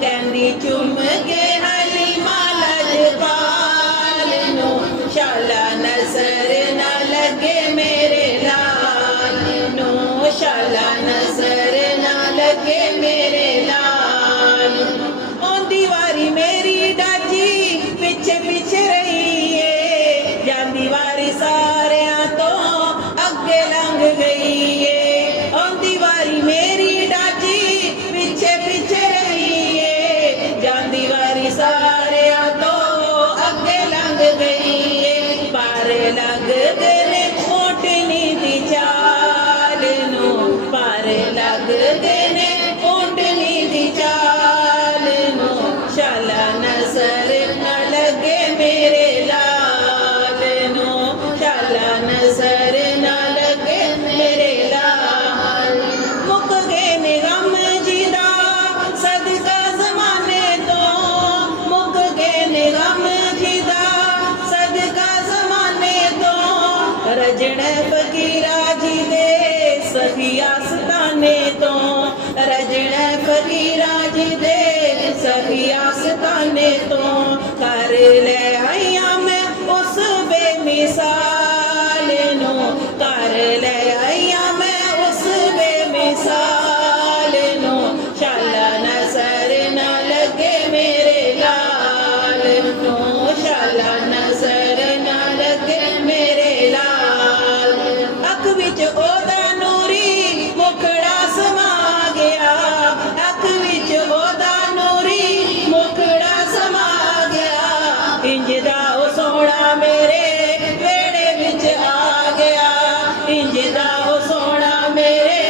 कहंदी चुम के हलीमा लजपाल नू शाला नजर न लगे मेरे लाल नू शाला नजर न लगे मेरे लाल। आंदी वारी मेरी डाजी पिछे पिछे रही है जांदी वारी सारियां तो अगे लंघ गई है। आंदी वारी मेरी डाजी पिछे पिछे रही है जांदी वारी सारियां तो अगे लंघ गई है। पार लग गए ओटनी दी चाल नू पार लग गए ओटनी दी चाल नू शाला नजर न लगे मेरे लाल नू शाला नजर न लगे मेरे लाल। मुक गए ने गम जीदा सदका जमाने तो मुक गए ने गम जीदा सदका जमाने तो रजण फकीरा जी दे सखिया सताने तो रजण फकीरा जी दे सखिया सताने तो कर ले आईया मैं उस बेमिसाल नू कर ले आईया मैं उस बेमिसाल नू शाला नजर न लगे मेरे लाल नू शाला नजर न लगे मेरे लाल। अख विच ओदा नूरी मुखड़ा समा गया अख विच ओदा नूरी मुखड़ा समा गया इंजदा ओ सोहना मेरे वेड़े विच आ गया इंजदा ओ सोहना मेरे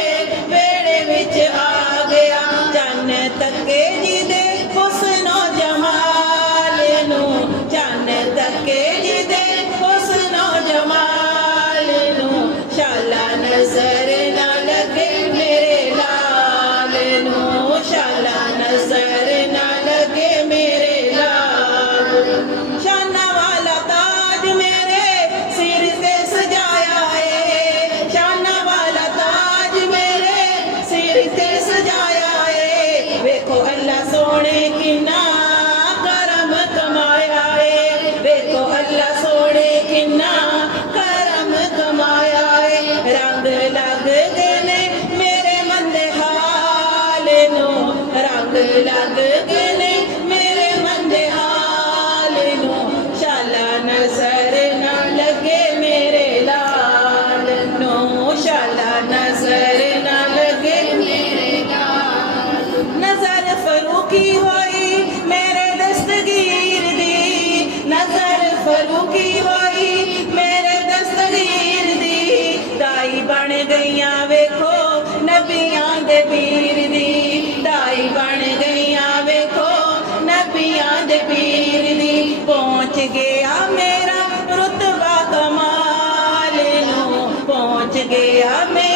वेड़े विच आ गया। चन तके जी दे हुस्नो जमाल नू चन तके जी दे हुस्नो जमाल नू शाला नजर न लगे मेरे लाल नू शाला नजर न लगे मेरे लाल। शाना वाला ताज मेरे सिर से सजाया है शाना वाला ताज मेरे सिर से सजाया है। वेखो अल्लाह सोने किन्ना करम कमाया है वेखो अल्लाह सोने किन्ना करम कमाया है। रंग लग गए ने मेरे मंदे हाल नू रंग लग गए ने मेरे मंदे हाल नू शाला नजर न लगे मेरे लाल नू शाला नजर न लगे मेरे लाल। नजर फरूकी होई मेरे दस्तगीर दी नजर फरूकी होई मेरे दस्तगीर दी दाई बन गईयां वेखो नबियां दे पीर दी दाई बन गईयां वेखो नबियां दे पीर दी। पहुंच गया मेरा रुतबा कमाल नू पहुंच गया मेरा